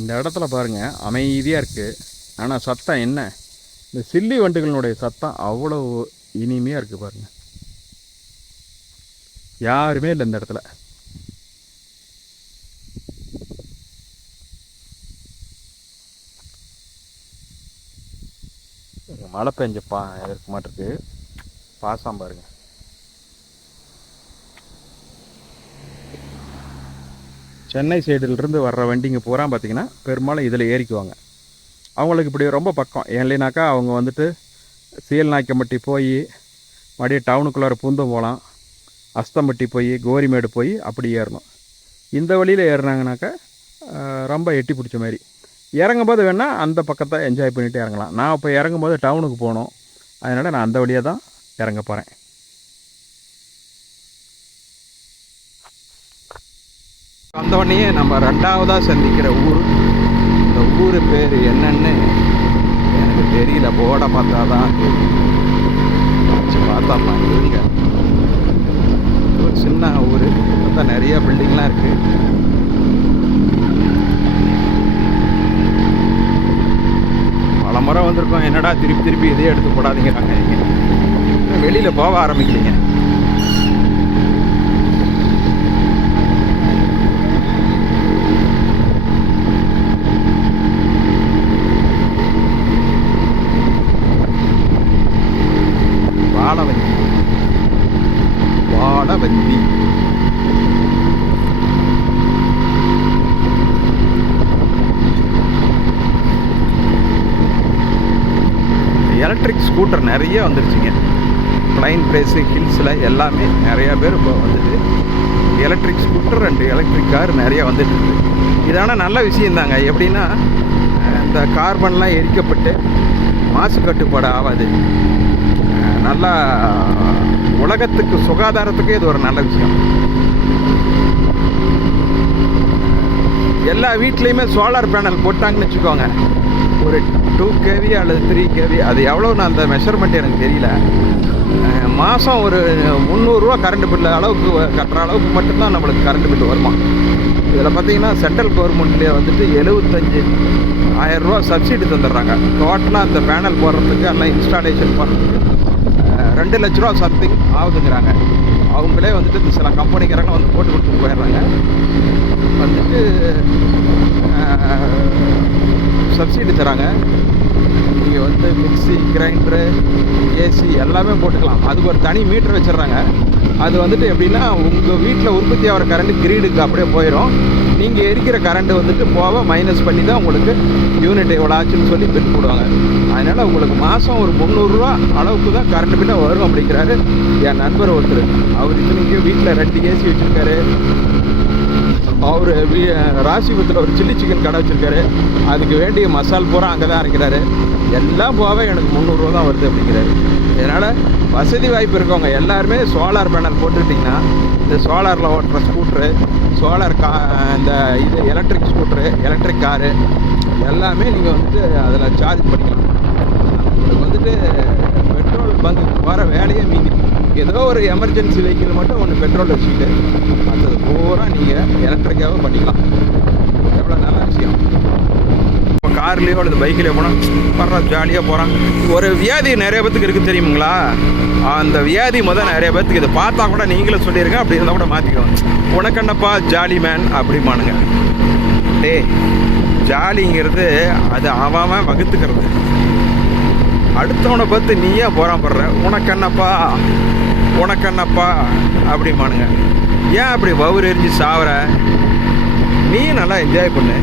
இந்த இடத்துல பாருங்கள் அமைதியாக இருக்குது. ஆனால் சத்தம் என்ன, இந்த சில்லி வண்டுகளினுடைய சத்தம் அவ்வளோ இனிமையாக இருக்குது பாருங்கள். யாருமே இல்லை இந்த இடத்துல. மழை பெஞ்ச இருக்க மாட்டிருக்கு. பாசம் பாருங்க. சென்னை சைடிலிருந்து வர்ற வண்டிங்க பூரா பார்த்திங்கன்னா பெரும்பாலும் இதில் ஏறிக்குவாங்க. அவங்களுக்கு இப்படி ரொம்ப பக்கம். ஏன்லைனாக்கா அவங்க வந்துட்டு சீல்நாய்க்கம்பட்டி போய் மறுபடியும் டவுனுக்குள்ளார பூந்தம் போகலாம், அஸ்தம்பட்டி போய் கோரிமேடு போய் அப்படி ஏறணும். இந்த வழியில் ஏறினாங்கனாக்கா ரொம்ப எட்டி பிடிச்ச மாதிரி. இறங்கும்போது வேணால் அந்த பக்கத்தை என்ஜாய் பண்ணிவிட்டு இறங்கலாம். நான் இப்போ இறங்கும்போது டவுனுக்கு போகணும், அதனால் நான் அந்த வழியாக தான் இறங்க போகிறேன். வந்தோடனே நம்ம ரெண்டாவதாக சந்திக்கிற ஊர், இந்த ஊர் பேர் என்னன்னு எனக்கு தெரியல. போர்டை பார்த்தா தான் பார்த்தோம்னா இருங்க. ஒரு சின்ன ஊர், பார்த்தா நிறைய பில்டிங்லாம் இருக்குது. பல முறை வந்திருக்கோம், என்னடா திருப்பி திருப்பி இதே எடுத்து போடாதீங்கிறாங்க. வெளியில் போக ஆரம்பிக்கலைங்க. வாழவந்தி வாழவந்தி எலக்ட்ரிக் ஸ்கூட்டர் நிறைய வந்துருச்சுங்க. பிளைன் பிளேஸு ஹில்ஸில் எல்லாமே நிறையா பேர் இப்போ வந்துட்டு electric scooter and electric car நிறையா வந்துட்டு இருக்குது. இதான நல்ல விஷயந்தாங்க. எப்படின்னா இந்த கார்பன்லாம் எரிக்கப்பட்டு மாசு கட்டுப்பாடு ஆகாது. நல்லா உலகத்துக்கு சுகாதாரத்துக்கே இது ஒரு நல்ல விஷயம். எல்லா வீட்லேயுமே சோலார் பேனல் போட்டாங்கன்னு வச்சுக்கோங்க. ஒரு 2 kV அல்லது 3 kV, அது எவ்வளோன்னு அந்த மெஷர்மெண்ட் எனக்கு தெரியல. மாதம் ஒரு 300 ரூபா கரண்ட் பில்லு அளவுக்கு கட்டுற அளவுக்கு மட்டும்தான் நம்மளுக்கு கரண்ட் பில்லு வருமா. இதில் பார்த்தீங்கன்னா சென்ட்ரல் கவர்மெண்ட்லேயே வந்துட்டு 75,000 ரூபா சப்சிடி தந்துடுறாங்க. டோட்டலாக அந்த பேனல் போடுறதுக்கு எல்லாம் இன்ஸ்டாலேஷன் பண்ணுறதுக்கு 2 லட்ச ரூபா சம்திங் ஆகுதுங்கிறாங்க. அவங்களே வந்துட்டு இந்த சில கம்பெனிக்காரங்க வந்து போட்டு கொடுத்து போயிடுறாங்க. வந்துட்டு சப்சிடி தராங்க. நீங்கள் வந்து மிக்சி, கிரைண்டரு, ஏசி எல்லாமே போட்டுக்கலாம். அதுக்கு ஒரு தனி மீட்டர் வச்சிடுறாங்க. அது வந்துட்டு எப்படின்னா உங்கள் வீட்டில் உற்பத்தி ஆகிற கரண்ட்டு கிரீடுக்கு அப்படியே போயிடும். நீங்கள் எரிக்கிற கரண்ட்டு வந்துட்டு போக மைனஸ் பண்ணி தான் உங்களுக்கு யூனிட் எவ்வளோ ஆச்சுன்னு சொல்லி பில் போடுவாங்க. அதனால் உங்களுக்கு மாதம் ஒரு 300 ரூபா அளவுக்கு தான் கரண்ட் பில்லாக வரும் அப்படிங்கிறாரு என் நண்பர் ஒருத்தர். அவர் இத்தனைக்கு வீட்டில் 2 ஏசி வச்சுருக்காரு. அவர் ராசிபுரத்தில் ஒரு சில்லி சிக்கன் கடை வச்சுருக்காரு. அதுக்கு வேண்டிய மசால் பூரா அங்கே தான் அரைக்கிறாரு. எல்லாம் போக எனக்கு 300 ரூபா தான் வருது அப்படிங்கிறாரு. அதனால் வசதி வாய்ப்பு இருக்கவங்க எல்லாருமே சோலார் பேனல் போட்டுக்கிட்டிங்கன்னா இந்த சோலாரில் ஓட்டுற ஸ்கூட்ரு, சோலார் இந்த இது எலக்ட்ரிக் ஸ்கூட்ரு, எலக்ட்ரிக் காரு எல்லாமே நீங்கள் வந்துட்டு அதில் சார்ஜ் பண்ணிக்கலாம். உங்களுக்கு வந்துட்டு பெட்ரோல் பங்குக்கு போகிற வேலையே மீதி. ஏதோ ஒரு எமர்ஜென்சி வெஹிக்கிள் மட்டும் ஒன்று பெட்ரோல் வச்சுக்கிட்டு மற்றது பூரா நீங்கள் எலக்ட்ரிக்காகவே பண்ணிக்கலாம். எவ்வளோ நல்ல விஷயம். இப்போ கார்லேயோ அல்லது பைக்கிலேயோ போனால் படுற ஜாலியாக போகிறான். ஒரு வியாதி நிறைய பேத்துக்கு இருக்குது தெரியுங்களா? அந்த வியாதி நிறைய பேத்துக்கு இதை பார்த்தா கூட நீங்களும் சொல்லிடுங்க. அப்படி இருந்தால் கூட மாற்றிக்கலாம். உனக்கண்ணப்பா ஜாலி மேன் அப்படிமானுங்க. டே, ஜாலிங்கிறது அது அவன் வகுத்துக்கிறது. அடுத்தவனை பார்த்து நீயே போகிறான் படுற உனக்கண்ணப்பா உனக்கண்ணப்பா அப்படிமானுங்க. ஏன் அப்படி வவுறு எரிஞ்சு சாவற? நீ நல்லா என்ஜாய் பண்ணு.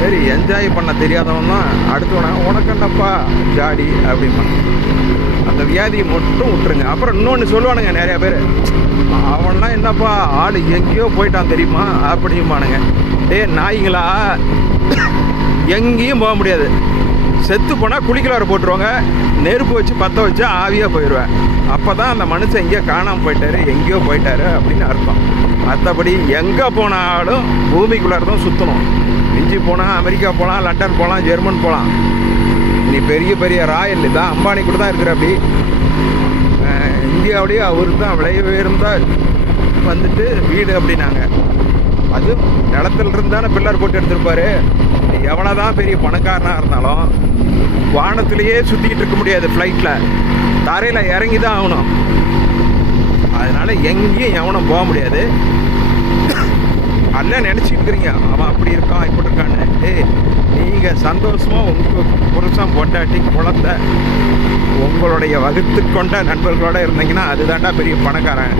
சரி, என்ஜாய் பண்ண தெரியாதவன் தான் அடுத்தவன உனக்கண்ணப்பா ஜாலி அப்படிமாங்க. அந்த வியாதியை மட்டும் விட்டுருங்க. அப்புறம் இன்னொன்று சொல்லுவானுங்க நிறையா பேர், அவன்லாம் என்னப்பா ஆள் எங்கேயோ போயிட்டான் தெரியுமா அப்படிமானுங்க. டே நாய்ங்களா, எங்கேயும் போக முடியாது. செத்து போனால் குளிக்கலார போட்டுருவாங்க. நெருப்பு வச்சு பற்ற வச்சு ஆவியாக போயிடுவேன். அப்போ தான் அந்த மனுஷன் எங்கேயோ காணாமல் போயிட்டாரு, எங்கேயோ போயிட்டாரு அப்படின்னு அர்த்தம். மற்றபடி எங்கே போனாலும் பூமிக்குள்ளார தான் சுற்றணும். மிஞ்சி போனால் அமெரிக்கா போகலாம், லண்டன் போகலாம், ஜெர்மன் போகலாம். நீ பெரிய பெரிய ராயல் தான் அம்பானி கூட தான் இருக்கிற. அப்படி இந்தியாவிலேயே அவருக்கு தான் விலை உயர்ந்த வந்துட்டு வீடு அப்படின்னாங்க. அது நிலத்துல இருந்தானே பில்லர் போட்டு எடுத்திருப்பாரு. எவ்வளோதான் பெரிய பணக்காரனாக இருந்தாலும் வானத்திலேயே சுற்றிக்கிட்டு இருக்க முடியாது, ஃப்ளைட்டில் தரையில் இறங்கி தான் ஆகணும். அதனால் எங்கேயும் எவனும் போக முடியாது. எல்லாம் நினச்சிட்டு இருக்கிறீங்க அவன் அப்படி இருக்கான் இப்படி இருக்கான்னு. நீங்கள் சந்தோஷமாக உங்கள் புருஷன் பொண்டாட்டி குழந்தை உங்களுடைய வகுத்து கொண்ட நண்பர்களோடு இருந்தீங்கன்னா அதுதான்டா பெரிய பணக்காரன்.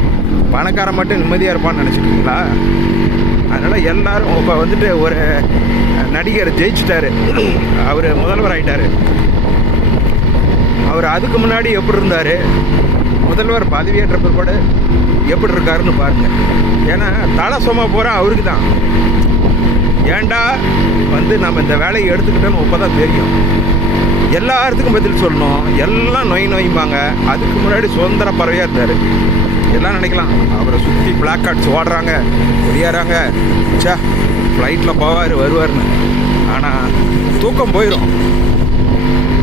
பணக்காரன் மட்டும் நிம்மதியாக இருப்பான்னு நினச்சிக்கிங்களா? அதனால் எல்லோரும் இப்போ வந்துட்டு ஒரு நடிகர் ஜெயிச்சிட்டாரு, அவர் முதல்வர் ஆகிட்டார். அவர் அதுக்கு முன்னாடி எப்படி இருந்தார், முதல்வர் பதவியேற்ற பிற்பாடு எப்படி இருக்காருன்னு பாருங்கள். ஏன்னா தலை சும்மா போகிற அவருக்கு தான். ஏண்டா வந்து நம்ம இந்த வேலையை எடுத்துக்கிட்டோன்னு இப்போ தான் தெரியும். எல்லாத்துக்கும் பதில் சொல்லணும், எல்லாம் நொய்ம்பாங்க. அதுக்கு முன்னாடி சுதந்திர பறவையாக இருந்தார். எல்லாம் நினைக்கலாம் அவரை சுற்றி பிளாக் கார்ட்ஸ் ஓடுறாங்க, ஒடியாராங்க, சா ஃப்ளைட்டில் போவார் வருவார்னு. ஆனால் தூக்கம் போயிடும்.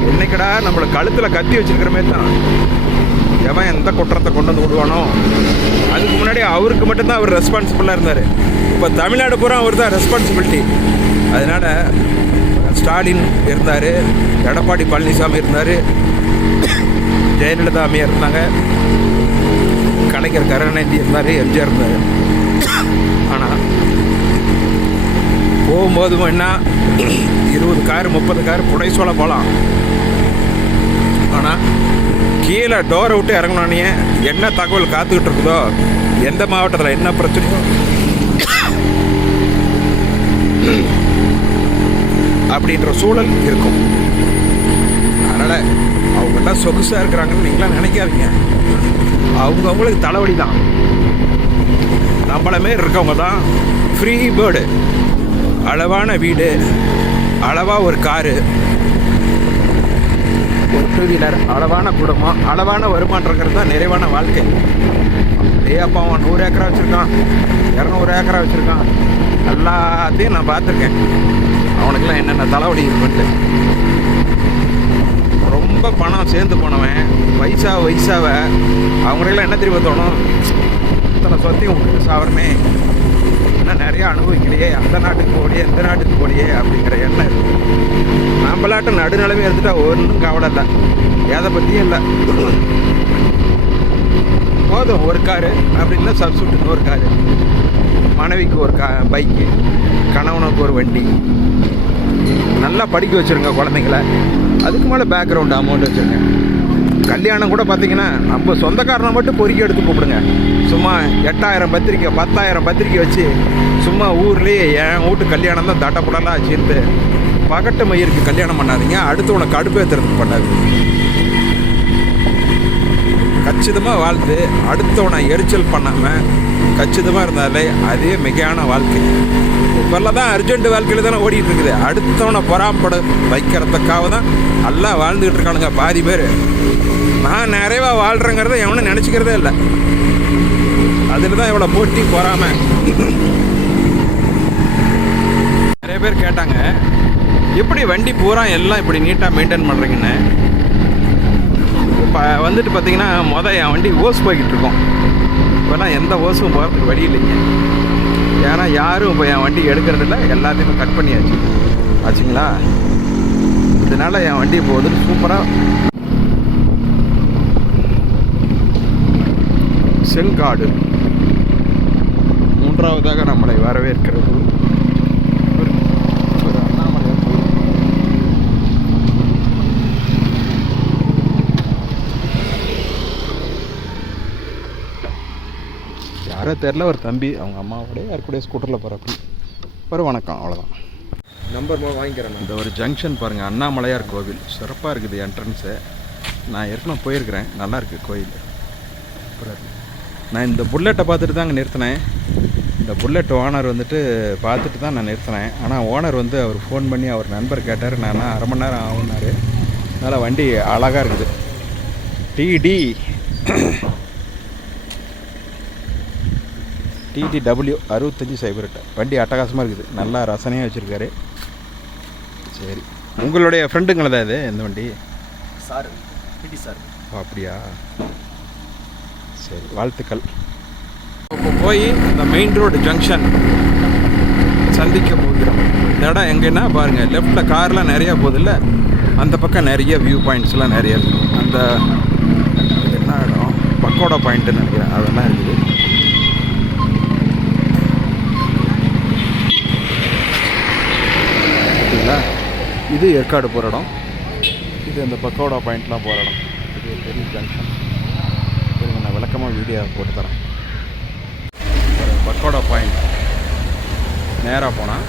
என்னைக்கடா நம்மளை கழுத்தில் கத்தி வச்சுருக்கிற மாதிரி தான். எவன் எந்த குற்றத்தை கொண்டு வந்து விடுவானோ அதுக்கு முன்னாடி அவருக்கு மட்டும்தான் அவர் ரெஸ்பான்சிபிளாக இருந்தார். இப்போ தமிழ்நாடு பூரா அவர் தான் ரெஸ்பான்சிபிலிட்டி. அதனால் ஸ்டாலின் இருந்தார், எடப்பாடி பழனிசாமி இருந்தார், ஜெயலலிதா அம்மையார் இருந்தாங்க, கலைஞர் கருணாநிதி இருந்தார், எம்ஜிஆர் இருந்தார். ஆனால் போகும்போதும் என்ன 20 கார் 30 கார் புடைசோல போகலாம். ஆனால் கீழே டோரை விட்டு இறங்கினோடனே என்ன தகவல் காத்துக்கிட்டு இருக்குதோ, எந்த மாவட்டத்தில் என்ன பிரச்சனையோ அப்படின்ற சூழல் இருக்கும். அதனால் அவங்கெல்லாம் சொகுசாக இருக்கிறாங்கன்னு நீங்களாம் நினைக்காதீங்க. அவங்களுக்கு தலைவலி தான். நம்மள மாரி இருக்கவங்க தான் ஃப்ரீ பேர்டு. அளவான வீடு, அளவாக ஒரு காரு, ஒரு டூ வீலர், அளவான குடும்பம், அளவான வருமானங்கிறது தான் நிறைவான வாழ்க்கை. அப்பா அவன் 100 ஏக்கரா வச்சுருக்கான், 200 ஏக்கரா வச்சுருக்கான், எல்லாத்தையும் நான் பார்த்துருக்கேன். அவனுக்கெல்லாம் என்னென்ன தலைவலி இருக்குன்ட்டு. ரொம்ப பணம் சேர்ந்து போனவன் வயசாக அவங்களுக்கெல்லாம் என்ன தெரியுமா தோணும், இத்தனை சொத்தையும் விட்டு சாவரமே, இன்னும் நிறையா அனுபவிக்கலையே, அந்த நாட்டுக்கு போடியே இந்த நாட்டுக்கு போடியே அப்படிங்கிற எண்ணம் இருக்குது. நம்மளாட்டம் நடுநிலைமை எடுத்துட்டா ஒன்றும் கவலை இல்லை, எதை பற்றியும் இல்லை. போதும் ஒரு காரு அப்படின்னா சப்ஸ்டியூட் இன்னொரு காரு, மனைவிக்கு ஒரு பைக்கு, கணவனுக்கு ஒரு வண்டி, நல்லா படிக்க வச்சுருங்க குழந்தைங்கள. அதுக்கு மேலே பேக்ரவுண்டு அமௌண்ட் வச்சுருங்க. கல்யாணம் கூட பார்த்தீங்கன்னா நம்ம சொந்தக்காரனை மட்டும் பொறுக்கி எடுத்து கூப்பிடுங்க. சும்மா 8000 பத்திரிக்கை 10,000 பத்திரிக்கை வச்சு சும்மா ஊர்லேயே என் வீட்டு கல்யாணம் தான் தட்டப்படலாம் வச்சுருந்து பகட்டு மயிருக்கு கல்யாணம் பண்ணாதீங்க. அடுத்து உனக்கு கடுப்பேற்றுறதுக்கு பண்ணாது. கச்சிதமாக வாழ்ந்து அடுத்தவனை எரிச்சல் பண்ணாமல் கச்சிதமாக இருந்தாலே அதே மிகையான வாழ்க்கை. இப்போல்லாம் தான் அர்ஜென்ட் வாழ்க்கையில் தானே ஓடிட்டு இருக்குது. அடுத்தவனை பொறாமப்பட வைக்கிறதுக்காக தான் எல்லாம் வாழ்ந்துக்கிட்டு இருக்கானுங்க பாதி பேர். நான் நிறைவாக வாழ்கிறேங்கிறத எவனும் நினச்சிக்கிறதே இல்லை. அதில் தான் இவ்வளோ போட்டி பொறாம. நிறைய பேர் கேட்டாங்க, எப்படி வண்டி பூரா எல்லாம் இப்படி நீட்டாக மெயின்டைன் பண்ணுறீங்கன்னு. இப்போ வந்துட்டு பார்த்தீங்கன்னா என் வண்டி ஓஸ் போய்கிட்டு இருக்கோம். இப்போல்லாம் எந்த ஓஸும் போகிறதுக்கு வழி இல்லைங்க. ஏன்னா யாரும் இப்போ என் வண்டி எடுக்கிறதில்ல, எல்லாத்தையுமே கட் பண்ணியாச்சு ஆச்சுங்களா. இதனால் என் வண்டி இப்போ வந்துட்டு சூப்பராக செங்காடு 3வதாக நம்மளை வரவேற்கிறது ஒரு அண்ணாமலையார் கோயில். யாரோ தெரில, ஒரு தம்பி அவங்க அம்மாவோடய யாருக்கூடைய ஸ்கூட்டரில் போகிறப்ப ஒரு வணக்கம், அவ்வளோதான். நம்பர் வாங்கிக்கிறேன். இந்த ஒரு ஜங்ஷன் பாருங்கள், அண்ணாமலையார் கோவில் சிறப்பாக இருக்குது என்ட்ரன்ஸு. நான் ஏற்கனவே போயிருக்கிறேன், நல்லாயிருக்கு கோயில், சூப்பராக இருக்குது. நான் இந்த புல்லட்டை பார்த்துட்டு தாங்க நிறுத்தினேன். இந்த புல்லட் ஓனர் வந்துட்டு பார்த்துட்டு தான் நான் நிறுத்தினேன். ஆனால் ஓனர் வந்து அவர் ஃபோன் பண்ணி அவர் நண்பர் கேட்டார். நான் 1/2 மணி நேரம் ஆகுனார். அதனால் வண்டி அழகாக இருக்குது. TTW 6508 வண்டி அட்டகாசமாக இருக்குது, நல்லா ரசனையாக வச்சுருக்காரு. சரி, உங்களுடைய ஃப்ரெண்டுங்களா தான் இது இந்த வண்டி? Sir PT sir. ஓ அப்படியா, சரி வாழ்த்துக்கள். இப்போ போய் இந்த மெயின் ரோடு ஜங்ஷன் சந்திக்க போகிறோம். இந்த இடம் எங்கன்னா பாருங்கள், லெஃப்டில் கார்லாம் நிறையா போகுதில்ல, அந்த பக்கம் நிறைய வியூ பாயிண்ட்ஸ்லாம் நிறைய இருக்குது. அந்த என்ன இடம் பக்கோடா பாயிண்ட்டுன்னு நினைக்கிறேன், அதெல்லாம் இருக்குது. ஓகேங்களா, இது ஏற்காடு போகிற இடம், இது அந்த பக்கோடா பாயிண்ட்லாம் போகிற இடம். இது ஒரு பெரிய ஜங்ஷன். நான் விளக்கமாக வீடியோ போட்டு தரேன். பக்கோடா பாயிண்ட் நேராக போனால்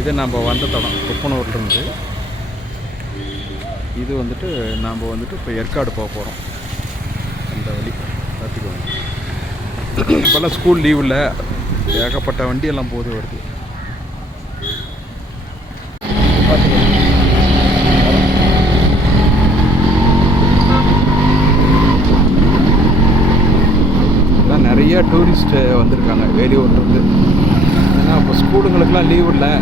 இது நம்ம வந்த தடம் குப்பனூர்லேருந்து. இது வந்துட்டு நாம் வந்துட்டு இப்போ ஏற்காடு போக போகிறோம். அந்த வழி பார்த்துக்கோங்க. இப்போல்லாம் ஸ்கூல் லீவில் ஏகப்பட்ட வண்டியெல்லாம் போது வருது. பார்த்துக்கோங்க, நிறைய டூரிஸ்ட்டு வந்திருக்காங்க வெளியூர்லேருந்து. ஏன்னா இப்போ ஸ்கூலுங்களுக்கெல்லாம் லீவ் இல்லை.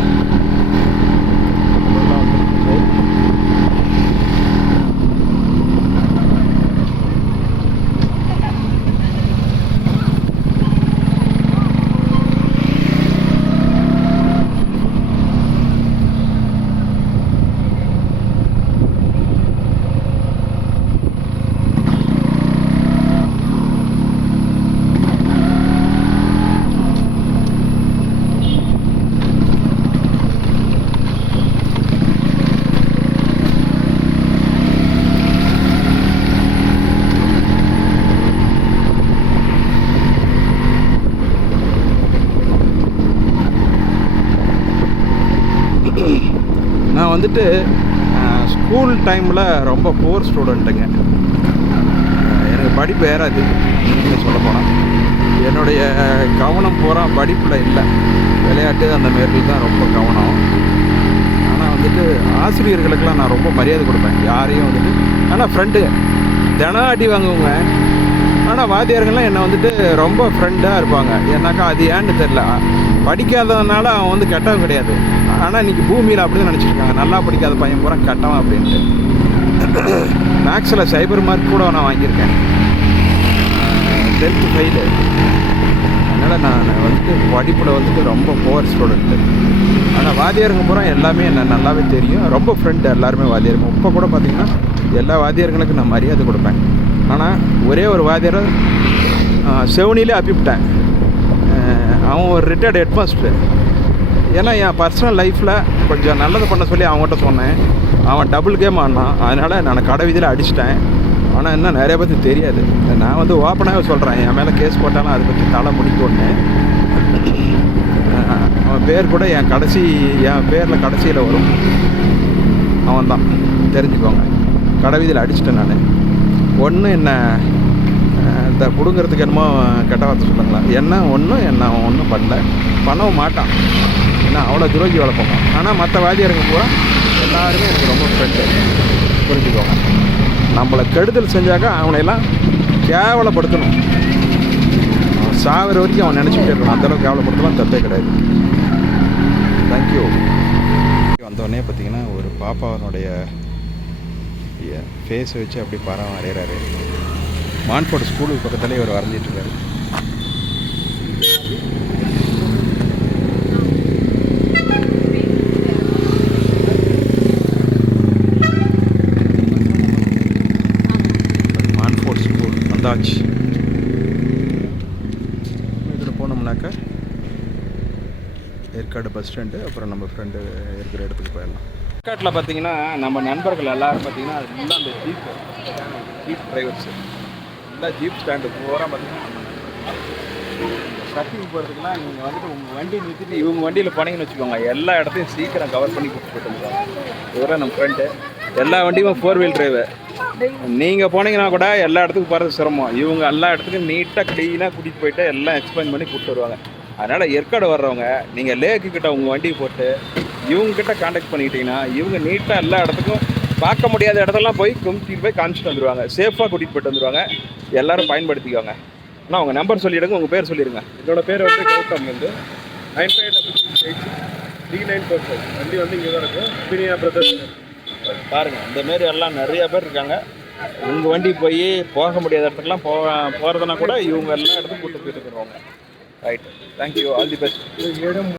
நான் வந்துட்டு ஸ்கூல் டைமில் ரொம்ப புவர் ஸ்டூடெண்ட்டுங்க. எனக்கு படிப்பு ஏறாது சொல்ல போனால். என்னுடைய கவனம் பூரா படிப்பில் இல்லை, விளையாட்டு அந்த மாரில் தான் ரொம்ப கவனம். ஆனால் வந்துட்டு ஆசிரியர்களுக்கெல்லாம் நான் ரொம்ப மரியாதை கொடுப்பேன், யாரையும் வந்துட்டு. ஆனால் ஃப்ரெண்டு தினம் அடி வாங்குவோங்க. ஆனால் வாத்தியார்கள்லாம் என்னை வந்துட்டு ரொம்ப ஃப்ரெண்டாக இருப்பாங்க. ஏன்னாக்கா அது ஏன்னு தெரில, படிக்காததுனால அவன் வந்து கெட்டவன் கிடையாது. ஆனால் இன்றைக்கி பூமியில் அப்படி தான் நினச்சிருக்காங்க, நல்லா படிக்காத பையன் பூரா கெட்டவன் அப்படின்ட்டு. மேக்ஸில் சைபர் மார்க் கூட நான் வாங்கியிருக்கேன், 10th ஃபெயிலு. அதனால் நான் வந்துட்டு படிப்பில் வந்துட்டு ரொம்ப புவர் ஸ்டூடெண்ட்டு. ஆனால் வாத்தியாருங்க பூரா எல்லாமே என்ன நல்லாவே தெரியும், ரொம்ப ஃப்ரெண்டு எல்லாருமே வாத்தியாருங்க. இப்போ கூட பார்த்திங்கன்னா எல்லா வாத்தியார்களுக்கும் நான் மரியாதை கொடுப்பேன். ஆனால் ஒரே ஒரு வாத்தியாரை செவனிலே அப்பிவிட்டேன். அவன் ஒரு ரிட்டையர்டு ஹெட்மாஸ்டர். ஏன்னா என் பர்சனல் லைஃப்பில் கொஞ்சம் நல்லது பண்ண சொல்லி அவங்ககிட்ட சொன்னேன். அவன் டபுள் கேம் ஆனான், அதனால் நான் கடை வீதியில் அடிச்சிட்டேன். ஆனால் இன்னும் நிறைய பேருக்கு தெரியாது. நான் வந்து ஓப்பனாகவே சொல்கிறேன், என் மேலே கேஸ் போட்டாலும் அதை பற்றி தலை முடிக்கொன்று. அவன் பேர் கூட என் பேரில் கடைசியில் வரும். அவன் தான், தெரிஞ்சுக்கோங்க. கடை வீதியில் அடிச்சிட்டேன் நான். ஒன்று என்ன இந்த பிடுங்கிறதுக்கு என்னமோ கெட்ட வார்த்தை சொல்லுங்களா, என்ன அவன் ஒன்றும் பண்ணவும் மாட்டான். ஏன்னா அவ்வளோ துரோகி வேலை பார்ப்பான். ஆனால் மற்ற வாத்தியாருங்க பூரா எல்லாருமே எனக்கு ரொம்ப ஃப்ரெண்டு, புரிஞ்சுக்கோங்க. நம்மளை கெடுதல் செஞ்சாக்கா அவனையெல்லாம் கேவலப்படுத்தணும். அவன் சாகிற வரைக்கும் அவன் நினச்சிக்கிட்டே இருக்கணும். அந்தளவுக்கு கேவலப்படுத்தலாம் தப்பே கிடையாது. தேங்க்யூ. வந்தோடனே பார்த்தீங்கன்னா ஒரு பாப்பாவனுடைய ஃபேஸை வச்சு அப்படி படம் வரைகிறாரு. மான்ஃபோர்ட் ஸ்கூலுக்கு பக்கத்துலேயே இவர் வரைஞ்சிட்ருக்காரு. மான்ஃபோர்ட் ஸ்கூல் வந்தாச்சு. இதில் போனோம்னாக்கா ஏற்காடு பஸ் ஸ்டாண்டு, அப்புறம் நம்ம ஃப்ரெண்டு இருக்கிற இடத்துக்கு போயிடலாம். ஏற்காட்டில் பார்த்தீங்கன்னா நம்ம நண்பர்கள் எல்லோரும் பார்த்தீங்கன்னா அது ஃபுல்லாக அந்த ஜீப் டிரைவர்ஸு எல்லாம் ஜீப் ஸ்டாண்டு பூரா பார்த்தீங்கன்னா ட்ரக்கிங் போகிறதுக்குலாம் நீங்கள் வந்துட்டு உங்கள் வண்டி நிறுத்திட்டு இவங்க வண்டியில் போனீங்கன்னு வச்சுக்கோங்க, எல்லா இடத்தையும் சீக்கிரம் கவர் பண்ணி கூப்பிட்டு வந்துடுவாங்க. இவராக நம்ம ஃப்ரெண்டு, எல்லா வண்டியுமே 4 வீல் டிரைவு. நீங்கள் போனீங்கன்னா கூட எல்லா இடத்துக்கும் போகிறது சிரமம். இவங்க எல்லா இடத்துக்கும் நீட்டாக க்ளீனாக கூட்டிகிட்டு போயிட்டு எல்லாம் எக்ஸ்பிளைன் பண்ணி கூப்பிட்டு வருவாங்க. அதனால் ஏற்காடு வர்றவங்க நீங்கள் லேக்குக்கிட்ட உங்கள் வண்டியை போட்டு இவங்ககிட்ட காண்டாக்ட் பண்ணிக்கிட்டிங்கன்னா இவங்க நீட்டாக எல்லா இடத்துக்கும் பார்க்க முடியாத இடத்தெல்லாம் போய் கூட்டிகிட்டு போய் காமிச்சிட்டு வந்துடுவாங்க. சேஃபாக கூட்டிகிட்டு போய்ட்டு வந்துடுவாங்க. எல்லோரும் பயன்படுத்திக்கோங்க. ஆனால் உங்கள் நம்பர் சொல்லிவிடுங்க, உங்கள் பேர் சொல்லிடுங்க. என்னோட பேர் வந்து கௌதம், வந்து 9566839445. வண்டி வந்து இங்கே தான் இருக்கும், பிரியா பிரதர்ஸ். பாருங்கள், இந்தமாரி எல்லாம் நிறையா பேர் இருக்காங்க. உங்கள் வண்டி போய் போக முடியாத இடத்துக்குலாம் போகிறதுனா கூட இவங்க எல்லா இடத்துக்கும் கூட்டு போயிட்டு இருக்கிறவங்க. Right, thank you, all the best.